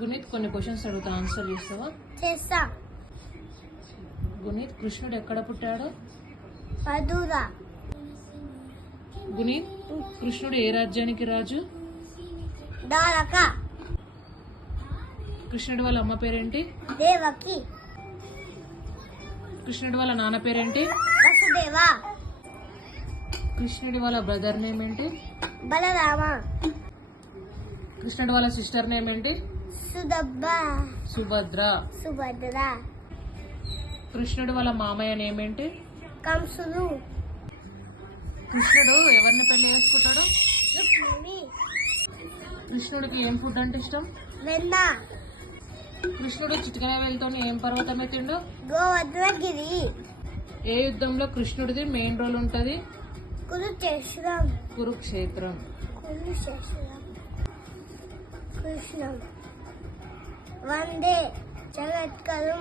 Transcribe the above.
గుణిత్ కొన్ని క్వశ్చన్స్ అడుగుతా, ఆన్సర్ చేస్తావా? చేస్తా. గుణిత్, కృష్ణుడు ఎక్కడ పుట్టాడు? మధురా. గుణిత్, కృష్ణుడు ఏ రాజ్యానికి రాజు? ద్వారక. కృష్ణుడి వాళ్ళ అమ్మ పేరేంటి? దేవకి. కృష్ణుడి వాళ్ళ నాన్న పేరేంటి? వసుదేవ. కృష్ణుడి వాళ్ళ బ్రదర్ నేమ్ ఏంటి? బలరామ. కృష్ణుడి వాళ్ళ సిస్టర్ నేమ్ ఏంటి? సుభద్ర. కృష్ణుడి వాళ్ళ మామయ్య నేమ్ ఏంటి? కంసుడు. కృష్ణుడు ఎవరిని పెళ్లి చేసుకుంటాడు? రుక్మిణి. కృష్ణుడికి ఏం ఫుడ్ అంటే ఇష్టం? వెన్న. కృష్ణుడు చిటికన వేలుతో ఏం పర్వతం ఎత్తిండు? గోవర్ధనగిరి. ఏ యుద్ధంలో కృష్ణుడిది మెయిన్ రోల్ ఉంటది? కురుక్షేత్రం. కురుక్షేత్రం. కృష్ణం వందే జగత్కరం